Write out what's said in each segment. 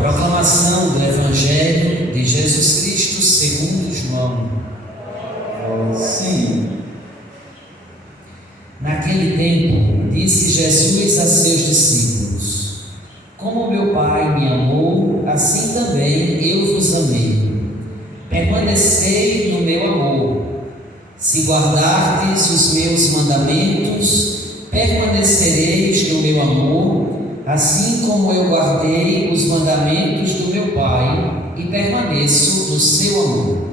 Proclamação do Evangelho de Jesus Cristo segundo João. Sim. Naquele tempo, disse Jesus a seus discípulos: Como meu Pai me amou, assim também eu vos amei. Permanecei no meu amor. Se guardardes os meus mandamentos, permanecereis no meu amor, assim como eu guardei os mandamentos do meu Pai e permaneço no seu amor.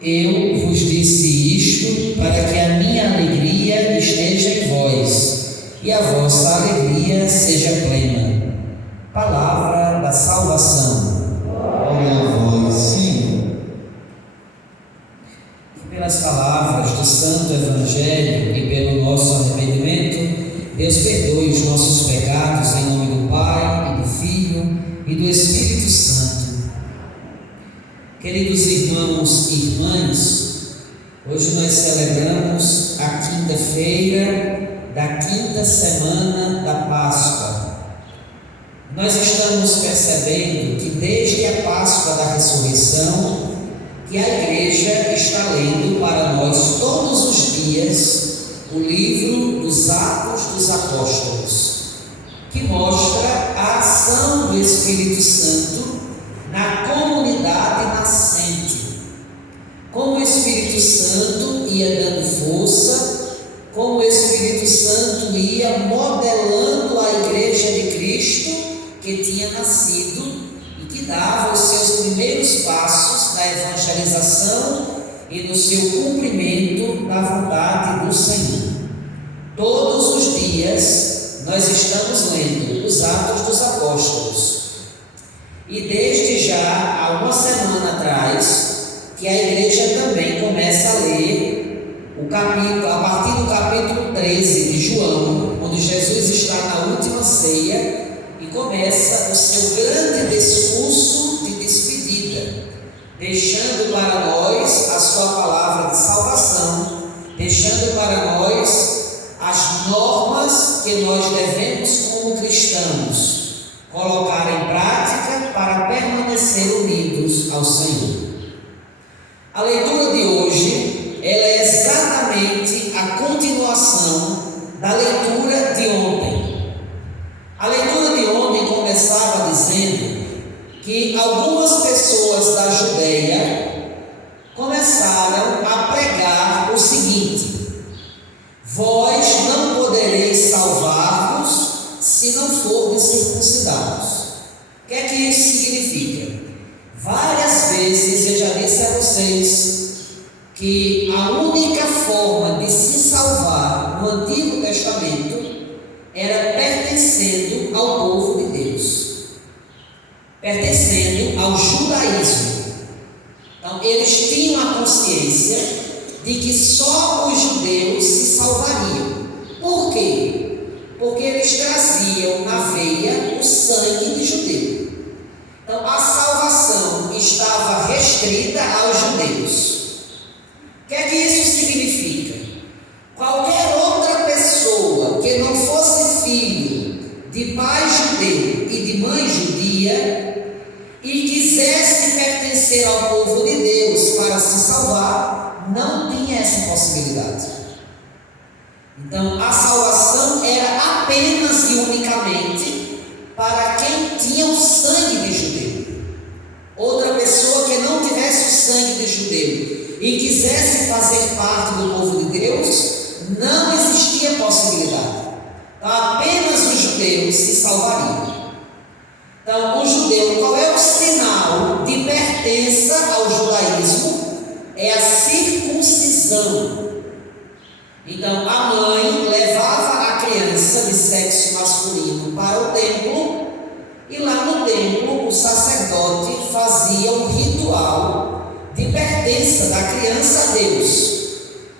Eu vos disse isto para que a minha alegria esteja em vós e a vossa alegria seja plena. Palavra da salvação. Glória a vós, Senhor. Que pelas palavras do Santo Evangelho e pelo nosso arrependimento, Deus perdoe os nossos pecados em nome do Pai, e do Filho e do Espírito Santo. Queridos irmãos e irmãs, hoje nós celebramos a quinta-feira da quinta semana da Páscoa. Nós estamos percebendo que desde a Páscoa da Ressurreição, que a Igreja está lendo para nós todos os dias o livro dos Atos dos Apóstolos, que mostra a ação do Espírito Santo na comunidade nascente. Como o Espírito Santo ia dando força, como o Espírito Santo ia modelando a Igreja de Cristo que tinha nascido e que dava os seus primeiros passos na evangelização e no seu cumprimento da vontade do Senhor. Todos os dias nós estamos lendo os Atos dos Apóstolos. E desde já, há uma semana atrás, que a igreja também começa a ler o capítulo, a partir do capítulo 13 de João, onde Jesus está na última ceia e começa o seu grande discurso de despedida, deixando para nós a sua palavra de salvação, deixando para nós as normas que nós devemos, como cristãos, colocar em prática para permanecer unidos ao Senhor. A leitura de hoje, ela é exatamente a continuação da leitura de ontem. A leitura de ontem começava dizendo que algumas pessoas da Judeia começaram a pregar o seguinte: vós não podereis salvar-vos se não fordes circuncidados. O que é que isso significa? Várias vezes eu já disse a vocês que a única forma de se salvar no Antigo Testamento era pertencendo ao povo de Deus, pertencendo ao judaísmo. Então eles tinham a consciência de que só os judeus se salvariam. Por quê? Porque eles traziam na veia o sangue de judeu. Então a salvação estava restrita aos judeus. O que é que isso significa? Qualquer outra pessoa que não fosse filho de pai judeu e de mãe judia e quisesse pertencer ao povo de Deus para se salvar, não tinha essa possibilidade. Então a salvação era apenas e unicamente para quem tinha o sangue de judeu. Outra pessoa que não tivesse o sangue de judeu e quisesse fazer parte do povo de Deus, não existia possibilidade. Então apenas os judeus se salvariam. Então o judeu, qual é o sinal de pertença ao judaísmo? É a circuncisão. Então a mãe levava a criança de sexo masculino para o templo, e lá no templo o sacerdote fazia um ritual de pertença da criança a Deus.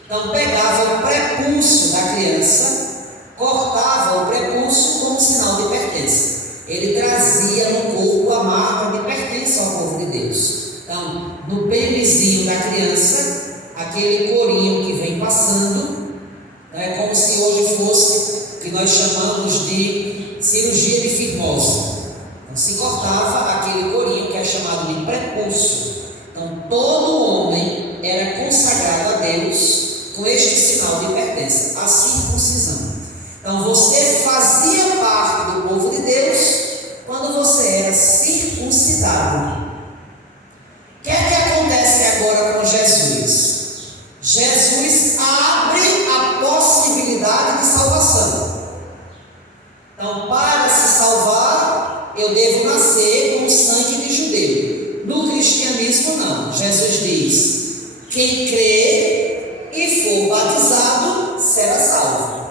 Então pegava o prepúcio da criança, cortava o prepúcio como sinal de pertença. Ele trazia no corpo a marca de pertença ao povo de Deus. Então no pênisinho da criança, aquele corinho que vem passando, é como se hoje fosse o que nós chamamos de cirurgia de fimose. Então, se cortava aquele corinho que é chamado de prepúcio. Então todo homem era consagrado a Deus com este sinal de pertença, a circuncisão. Então você fazia parte do povo de Deus quando você era circuncidado. O que é que acontece agora com Jesus? Jesus abre a possibilidade de salvação. Então, para se salvar, eu devo nascer com o sangue de judeu. No cristianismo, não. Jesus diz: quem crê e for batizado será salvo.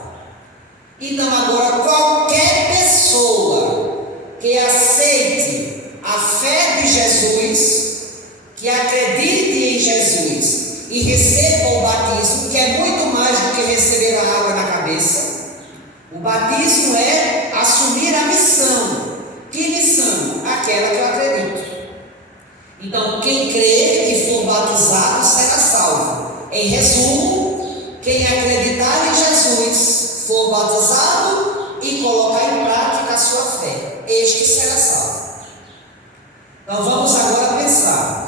Então, agora, qualquer pessoa que aceite a fé de Jesus, que acredite em Jesus e receba o batismo, que é muito mais do que receber a água na cabeça. O batismo é assumir a missão. Que missão? Aquela que eu acredito. Então, quem crê e for batizado será salvo. Em resumo, quem acreditar em Jesus, for batizado e colocar em prática a sua fé, este será salvo. Então vamos agora pensar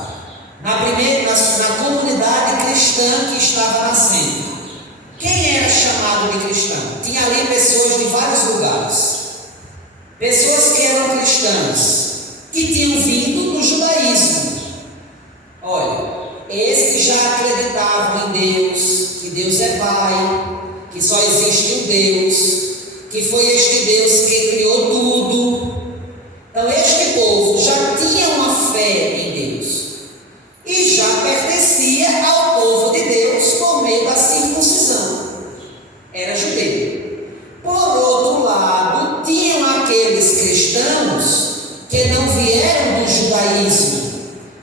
na comunidade cristã que estava nascendo. Quem era chamado de cristão? Tinha ali pessoas de vários lugares. Pessoas que eram cristãs, que tinham vindo do judaísmo. Olha, esses já acreditavam em Deus, que Deus é Pai, que só existe um Deus, que foi este Deus que criou tudo. Então este povo já tinha uma fé em Deus e já pertencia ao povo de Deus por meio da circuncisão. Era judeu. Por outro lado, tinham aqueles cristãos que não vieram do judaísmo,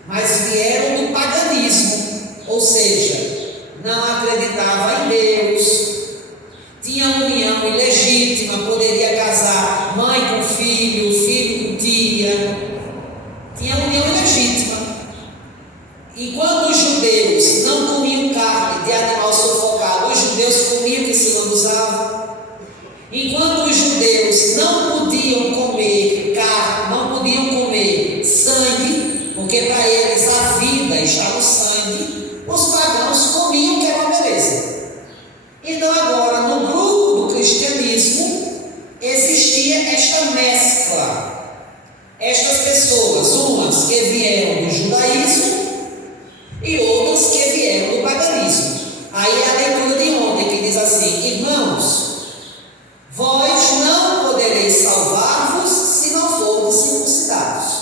mas vieram do paganismo, ou seja, não acreditavam em Deus, tinha união ilegítima, poderia casar mãe com filho, filho com tia, tinha união ilegítima. Enquanto os judeus não comiam carne de animal sufocado, os judeus comiam que se lambuzava. Enquanto os judeus não podiam comer carne, não podiam comer sangue, porque para eles a vida está no sangue, os pagãos comiam, que era uma beleza. Então agora, no grupo do cristianismo, existia esta mescla. Estas pessoas, umas que vieram do judaísmo e outras que vieram do paganismo. Aí a leitura de ontem que diz assim: irmãos, vós não podereis salvar-vos se não fordes circuncidados.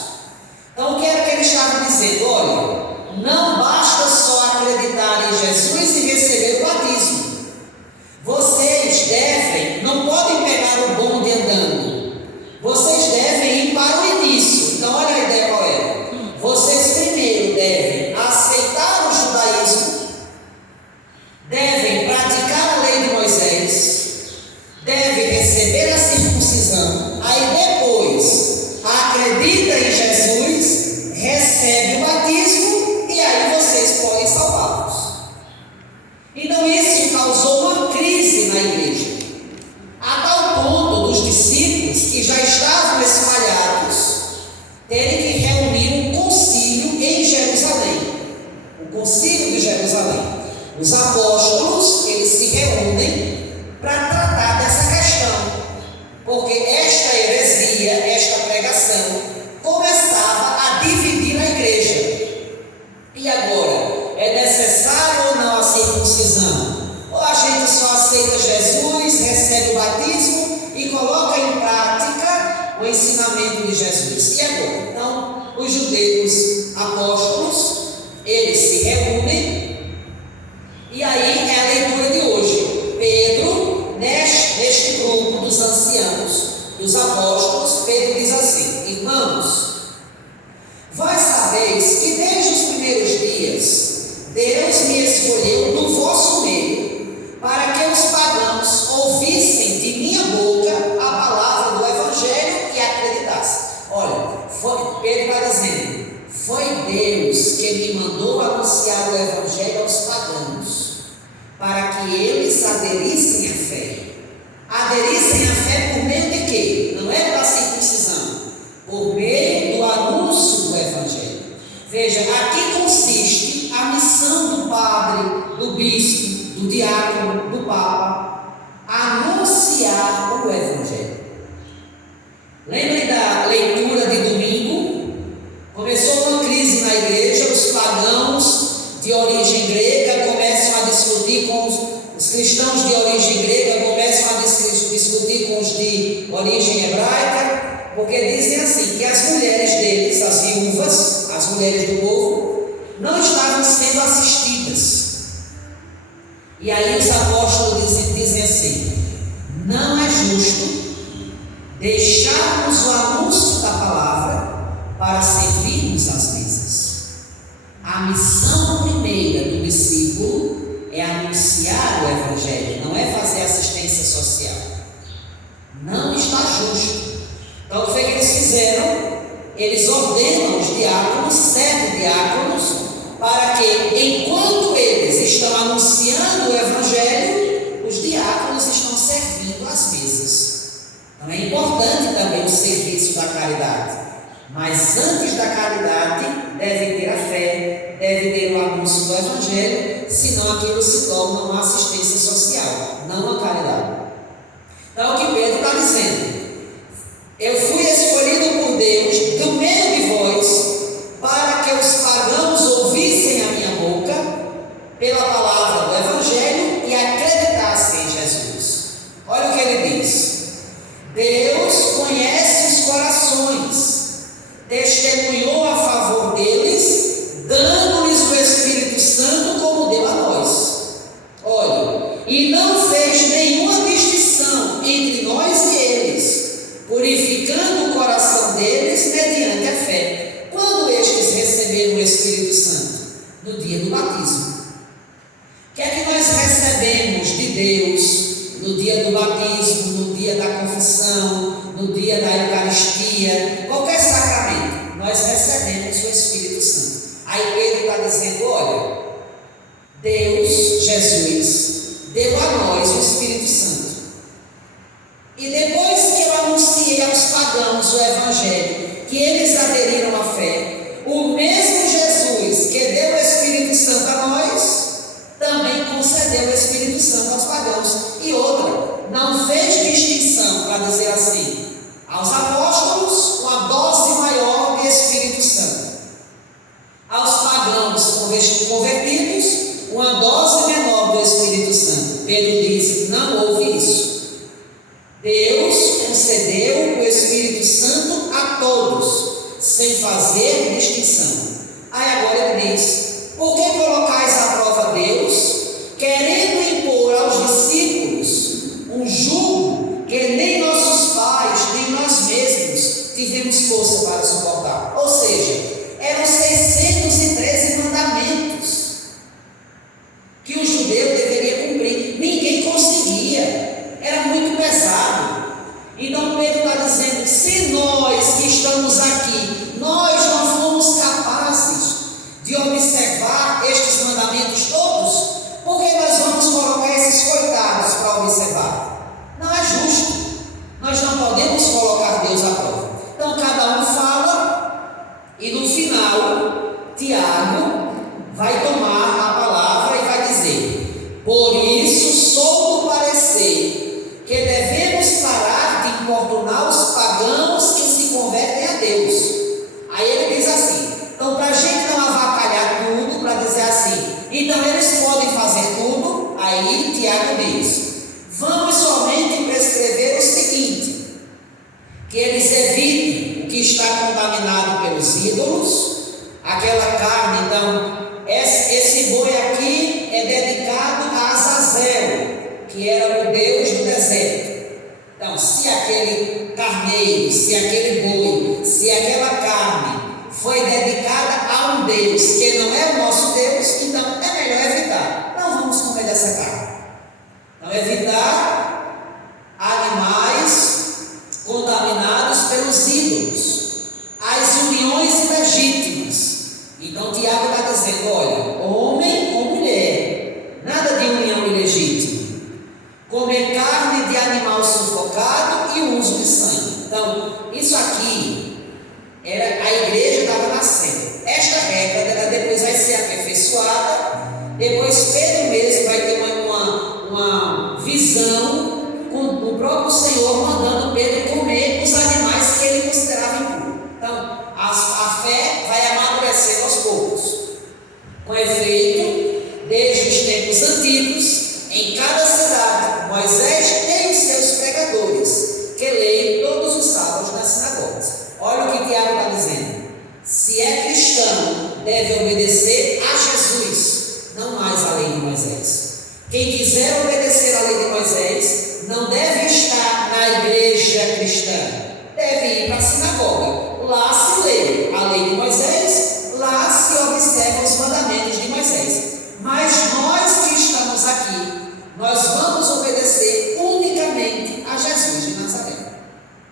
Então o que era que ele estava dizendo? Olha, não basta só acreditar em Jesus e receber o batismo. Vocês devem, não podem pegar o bonde andando. Vocês devem ir para o início. Então olha a ideia qual é. Vocês primeiro devem aceitar o judaísmo, devem praticar a lei de Moisés, devem receber a circuncisão, aí depois acredita em Jesus, recebe o batismo e aí vocês podem salvá-los. Então isso causou uma crise na igreja, a tal ponto dos discípulos que já estavam espalhados terem que reunir um concílio em Jerusalém, o concílio de Jerusalém. Os apóstolos, eles se reúnem para tratar dessa questão, porque esta heresia, esta pregação começava a dividir a igreja. E agora, é necessário ou não a circuncisão? Ou a gente só aceita Jesus, recebe o batismo e coloca em prática o ensinamento de Jesus? E agora? Então, os judeus apóstolos, eles se reúnem, e aí é a leitura de hoje. Pedro, neste grupo dos anciãos, dos apóstolos, Pedro diz assim: irmãos, vós sabeis que desde os primeiros dias Deus me escolheu do vosso meio, para que os pagãos ouvissem de minha boca a palavra do Evangelho e acreditassem. Olha, Pedro está dizendo: foi Deus que me mandou anunciar o Evangelho aos pagãos, para que eles aderissem à fé. Aderissem à fé por meio de quê? Não é da circuncisão, por meio Veja, aqui consiste a missão do padre, do bispo, do diácono, do papa, anunciar o Evangelho. Lembrem da leitura de domingo? Começou uma crise na igreja, os pagãos de origem grega começam a discutir com os cristãos de origem grega, começam a discutir com os de origem hebraica, porque dizem assim, que as mulheres deles, as viúvas, as mulheres do povo, não estavam sendo assistidas. E aí os apóstolos dizem assim, não é justo deixarmos o anúncio da palavra para servirmos às mesas. A missão primeira do discípulo é anunciar o Evangelho, não é fazer assistência social. Não está justo. Então, o que eles fizeram? Eles ordenam os diáconos, 7 diáconos, para que, enquanto eles estão anunciando o Evangelho, os diáconos estão servindo às mesas. Então, é importante também o serviço da caridade. Mas antes da caridade, deve ter a fé, deve ter o anúncio do Evangelho, senão aquilo se torna uma assistência social, não a caridade. Então, o que Pedro está dizendo? Eu fui escolhido por Deus, do meio de vós, para que os pagãos ouvissem a minha boca, pela palavra do Evangelho, e acreditassem em Jesus. Olha o que ele diz. Deus conhece os corações, testemunhou a favor deles, dando-lhes o Espírito Santo como deu a nós. Olha, e não fez nenhuma distinção entre nós e eles, purificando o coração deles mediante a fé. Quando estes receberam o Espírito Santo? No dia do batismo. O que é que nós recebemos de Deus no dia do batismo, no dia da confissão, no dia da Eucaristia, qualquer sacramento? Nós recebemos o Espírito Santo. Aí Pedro está dizendo, olha, Deus, Jesus, deu a nós o Espírito Santo. E depois que eu anunciei aos pagãos o Evangelho, que eles aderiram à fé, o mesmo Jesus que deu o Espírito Santo a nós, também concedeu o Espírito Santo aos pagãos. E outra, não fez distinção, para dizer assim, aos apóstolos uma dose maior de Espírito Santo, aos pagãos convertidos uma dose menor do Espírito Santo. Pedro diz, não houve isso. Deus concedeu o Espírito Santo a todos, sem fazer distinção. Aí agora ele diz, por que colocais à prova Deus, querendo impor aos discípulos um jugo que nem nossos pais, nem nós mesmos tivemos força para suportar? Ou seja, eram 613 mandamentos que o judeu deveria cumprir. Ninguém conseguia, era muito pesado. Então Pedro está dizendo, se nós que estamos aqui, nós não fomos capazes de observar estes mandamentos todos, por que nós vamos colocar esses coitados para observar? Não é justo. Nós não podemos colocar Deus à prova. Então cada um fala e no final Tiago vai tomar a palavra e vai dizer, por isso sou do parecer que devemos parar de importunar os pagãos que se convertem a Deus. Aí ele diz assim, então para a gente não avacalhar tudo, para dizer assim, então eles podem fazer tudo, aí Tiago diz, vamos somente prescrever o seguinte, que eles evitem o que está contaminado pelos ídolos, aquela carne. Então esse boi aqui é dedicado a Azazel, que era o deus do deserto. Então se aquele carneiro, se aquele boi, se aquela carne foi dedicada a um Deus que não é o nosso Deus, então é melhor evitar. Não vamos comer dessa carne. Então evitar animais contaminados pelos ídolos, as uniões ilegítimas. Então Tiago está dizendo, olha, homem ou mulher, nada de união ilegítima, comer carne de animal sufocado e o uso de sangue. Então isso aqui, a igreja estava nascendo. Esta regra Com efeito, desde os tempos antigos, em cada cidade, Moisés tem os seus pregadores, que leem todos os sábados nas sinagogas. Olha o que Tiago está dizendo. Se é cristão, deve obedecer a Jesus, não mais à lei de Moisés. Quem quiser obedecer à lei de Moisés, não deve estar na igreja cristã, deve ir para a sinagoga. Lá se lê a lei de Moisés, lá se observam os mandamentos de Moisés. Mas nós que estamos aqui, nós vamos obedecer unicamente a Jesus de Nazaré.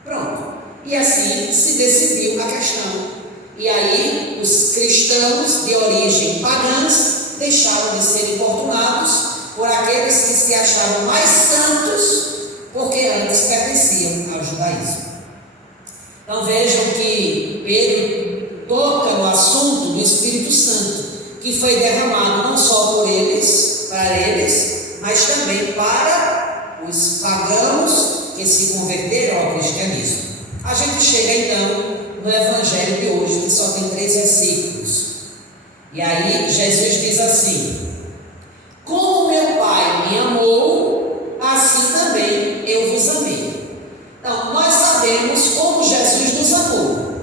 Pronto. E assim se decidiu a questão. E aí os cristãos de origem pagãs deixaram de ser importunados por aqueles que se achavam mais santos, porque antes pertenciam ao judaísmo. Então vejam que Pedro toca no assunto do Espírito Santo, que foi derramado não só por eles, para eles, mas também para os pagãos que se converteram ao cristianismo. A gente chega então no Evangelho de hoje, que só tem 3 versículos. E aí Jesus diz assim: como meu Pai me amou, assim também eu vos amei. Então, nós sabemos como Jesus nos amou.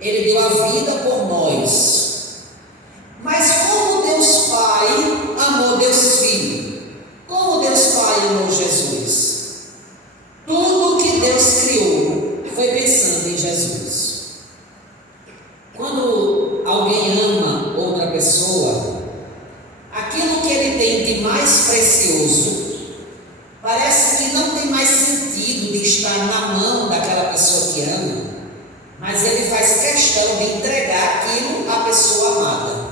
Ele deu a vida por nós. Mas como Deus Pai amou Deus Filho? Como Deus Pai amou Jesus? Tudo que Deus criou foi pensando em Jesus. Quando alguém ama outra pessoa, aquilo que ele tem de mais precioso, parece que não tem mais sentido de estar na mão daquela pessoa que ama, mas ele faz questão de entregar aquilo à pessoa amada.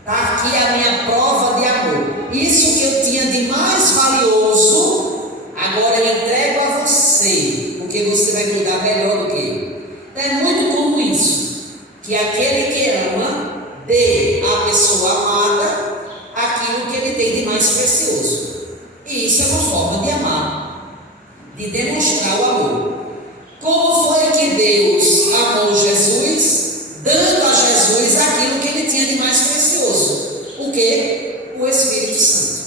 Está aqui a minha prova de amor. Isso que eu tinha de mais valioso, agora eu entrego a você, porque você vai cuidar melhor do que eu. Então é muito comum isso, que aquele que ama dê à pessoa amada aquilo que ele tem de mais precioso. E isso é uma forma de amar, de demonstrar o amor. Como foi que Deus amou Jesus, dando a Jesus aquilo que ele tinha de mais precioso? O quê? O Espírito Santo.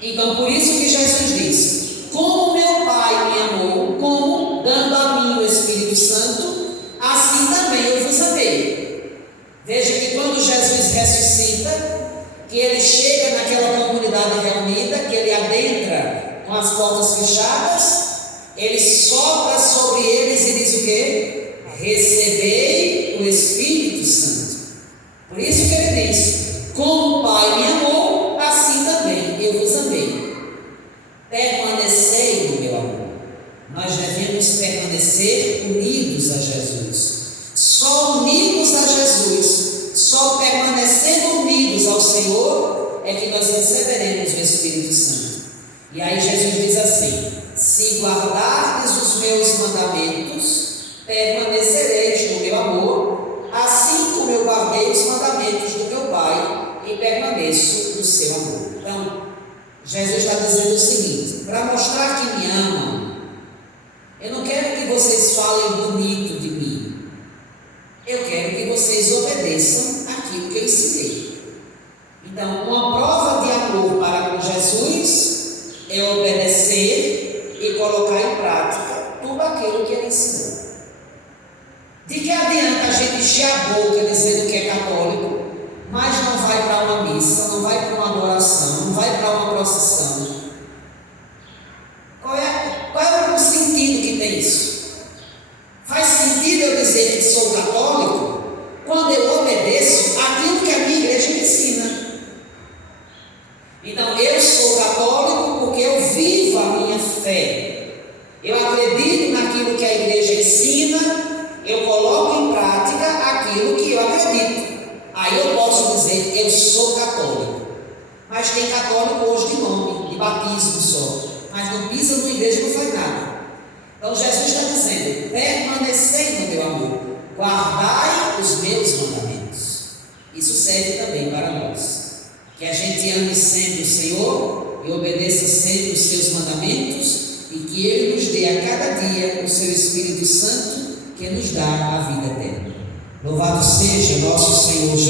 Então, por isso que Jesus disse: como meu Pai me amou, como dando a mim o Espírito Santo, assim também eu vos amei. Veja que quando Jesus ressuscita, que ele chega naquela comunidade reunida, que ele adentra com as portas fechadas, ele sopra sobre eles e diz o quê? Recebei o Espírito Santo. Por isso que ele diz: como o Pai me amou, assim também eu vos amei. Permanecei no meu amor. Nós devemos permanecer unidos a Jesus. Só unidos a Jesus, só permanecendo unidos ao Senhor, é que nós receberemos o Espírito Santo. E aí Jesus diz assim: se guardardes os meus mandamentos, permanecereis no meu amor, assim como eu guardei os mandamentos do meu Pai e permaneço no seu amor. Então, Jesus está dizendo o seguinte: para mostrar que me amam, eu não quero que vocês falem bonito de mim, eu quero que vocês obedeçam aquilo que eu ensinei. Então, uma prova de amor para com Jesus é obedecer e colocar em prática tudo aquilo que ele ensinou. De que adianta a gente encher a boca dizendo que é católico, mas não vai para uma missa, não vai para uma adoração, não vai para uma procissão? Qual é o sentido que tem isso? Faz sentido eu dizer que sou católico quando eu obedeço aquilo que a minha igreja me ensina? Então, eu sou católico porque eu vivo a minha fé. Eu acredito naquilo que a igreja ensina, eu coloco em prática aquilo que eu acredito. Aí eu posso dizer, eu sou católico. Mas tem católico hoje de nome, de batismo só. Mas não pisa numa igreja e não faz nada. Então Jesus está dizendo: permanecei no meu amor, guardai os meus mandamentos. Isso serve também para nós. Que a gente ame sempre o Senhor e obedeça sempre os seus mandamentos, e que Ele nos dê a cada dia o seu Espírito Santo, que nos dá a vida eterna. Louvado seja nosso Senhor Jesus.